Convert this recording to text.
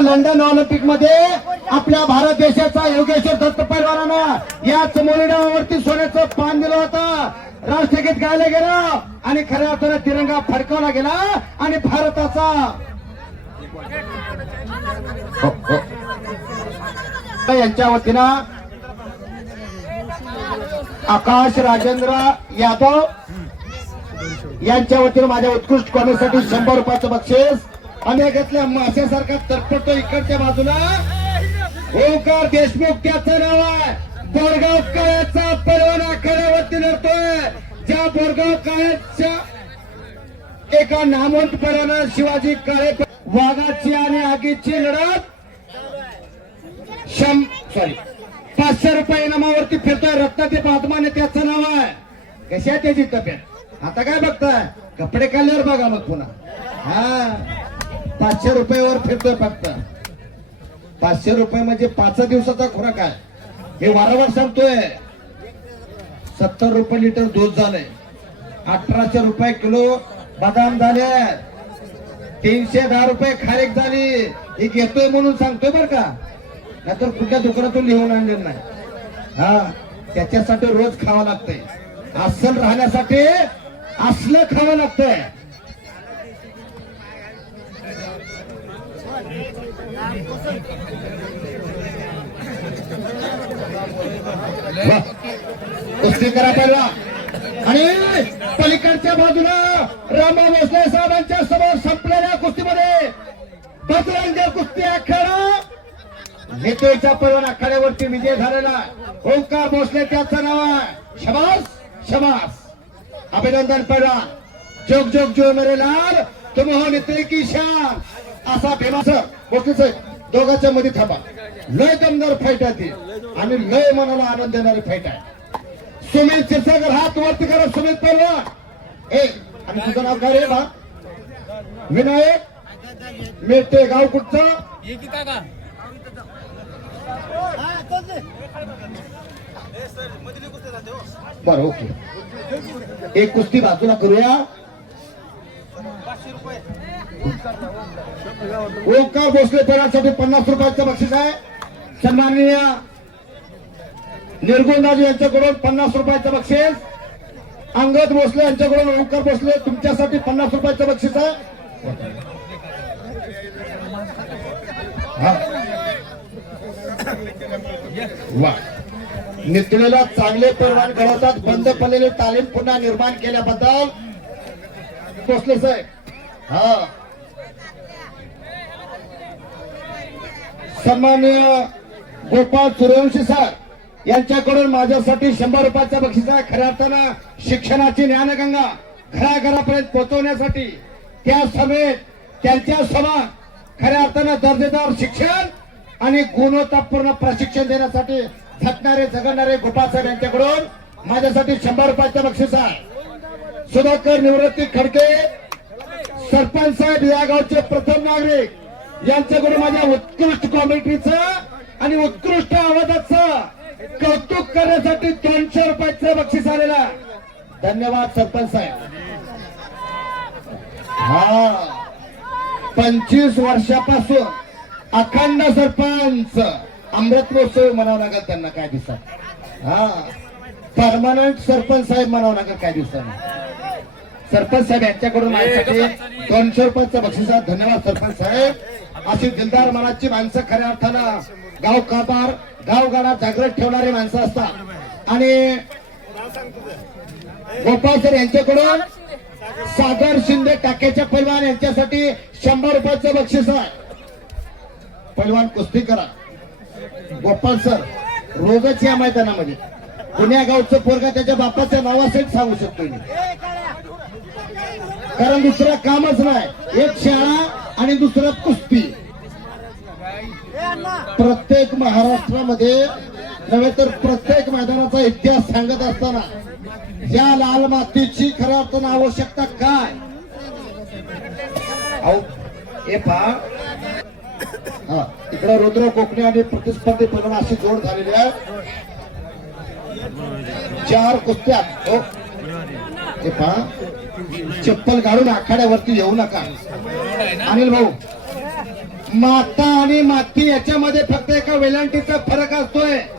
London Olympic मध्ये आपल्या भारत देशाचा योगेश्वर दत्त पैलवानानं याच मोलिडावरती सोन्याचं पान दिलं होतं. राष्ट्रगीत गायलं गेलं आणि खऱ्या अर्थानं तिरंगा फडकवला गेला आणि भारताचा यांच्या वतीनं आकाश राजेंद्र यादव यांच्या वतीनं माझ्या उत्कृष्ट कॉमेडीसाठी 100 रुपयाचं बक्षीस. आणि घेतल्या माशासारखा तरपडतो इकडच्या बाजूला ओंकार देशमुख त्याचं नाव आहे. बोरगाव काळ्याचा पैलवान आखाड्यावरती लढतोय. ज्या बोरगाव काळ्याच्या एका नामवंत पैलवान शिवाजी काळे वाघाची आणि आगीची लढत 500 रुपये इनामावरती फिरतोय. रत्नादीप आत्माने त्याचं नाव आहे. कशा त्याची तब्येत आता काय बघताय कपडे काढल्यावर बघा मग पुन्हा. हा 500 रुपयावर फिरतोय फक्त. 500 रुपये म्हणजे 5 दिवसाचा खुराक आहे. हे वारंवार सांगतोय. 70 रुपये लिटर दूध झालंय. 1800 रुपये किलो बदाम झाले. 310 रुपये खारीक झाली. हे घेतोय म्हणून सांगतोय बर का, नाहीतर कुठल्या दुकानातून लिहून आणलेलं नाही. हा त्याच्यासाठी रोज खावं लागतंय. अस्सल राहण्यासाठी असलं खावं लागतंय. कुस्ती करा पहिला. आणि पलीकडच्या बाजूला रामा भोसले साहेबांच्या समोर संपलेल्या कुस्तीमध्ये बजरंग कुस्ती आखाडा नेतेच्या पैलवान आखाड्यावरती विजय झालेला ओंकार भोसले त्याचं नाव आहे. शबास शबास अभिनंदन पैलवान. जोग जोग जो मेरे लाल तुम हो नेते की शान असा भीमा. भोसले साहेब दोघांच्या मध्ये थांबा. लय दमदार फाईट आहे ती आणि लय मनाला आनंद देणारी फाईट आहे. सुमित क्षीरसागर हात वरती करा. सुमित पैलवान आणि तुझं नाव काय रे बा? विनायक मेटे. गाव कुठचं? बरं ओके. एक कुस्ती बाजूला करूया. ओंकार भोसले पैलवानासाठी 50 रुपयाचं बक्षीस आहे. सन्माननीय निर्गुणराजे यांच्याकडून 50 रुपयाचं बक्षीस. अंगद भोसले यांच्याकडून ओंकार भोसले तुमच्यासाठी 50 रुपयाचं बक्षीस आहे. वा नितळेला चांगले पैलवान घडवतात. बंद पडलेली तालीम पुन्हा निर्माण केल्याबद्दल भोसले साहेब. हा सन्माननीय गोपाळ सूर्यवंशी सर यांच्याकडून माझ्यासाठी 100 रुपयाचं बक्षीस आहे. खऱ्या अर्थानं शिक्षणाची ज्ञानगंगा घराघरापर्यंत पोहोचवण्यासाठी त्या समेत त्यांच्या सभा खऱ्या अर्थानं दर्जेदार शिक्षण आणि गुणवत्तापूर्ण प्रशिक्षण देण्यासाठी झटणारे झगडणारे गोपाळ साहेब यांच्याकडून माझ्यासाठी 100 रुपयाचं बक्षीस आहे. सुधाकर निवृत्ती खडके सरपंच साहेब या गावचे प्रथम नागरिक यांच्याकडून माझ्या उत्कृष्ट कॉमेडीचं आणि उत्कृष्ट आवाजाचं कौतुक करण्यासाठी 200 रुपयाचं बक्षीस आलेला. धन्यवाद सरपंच साहेब. हा 25 वर्षापासून अखंड सरपंच अमृत महोत्सव म्हणावं लागेल त्यांना काय दिवसात. हा परमनंट सरपंच साहेब म्हणावं लागेल काय दिवसांना. सरपंच साहेब यांच्याकडून माझ्यासाठी 200 रुपयाचं बक्षीस आहे. धन्यवाद सरपंच साहेब. अशी दिलदार मनाची माणसं खऱ्या अर्थानं गाव कारभार गावगाडा जागृत ठेवणारी माणसं असतात. आणि गोपाळ सर यांच्याकडून सागर शिंदे टाक्याच्या पैलवान यांच्यासाठी 100 रुपयाचं बक्षीस आहे. पैलवान कुस्ती करा. गोपाळ सर रोजच या मैदानामध्ये पुण्या गावचं पोरगा त्याच्या बापाच्या नावासहित सांगू शकतो मी, कारण दुसरं कामच नाही. एक शाळा आणि दुसरं कुस्ती. प्रत्येक महाराष्ट्रामध्ये नव्हे तर प्रत्येक मैदानाचा इतिहास सांगत असताना या लाल मातीची खऱ्या अर्थानं आवश्यकता काय. हे पहा इकडे रुद्र कोकणे आणि प्रतिस्पर्धी पैलवान अशी जोड झालेली आहे. 4 कुस्त्या. हे पहा चप्पल काढून आखाड्यावरती येऊ नका. अनिल भाऊ माता आणि माती याच्यामध्ये फक्त एका वेलांटीचा फरक असतोय.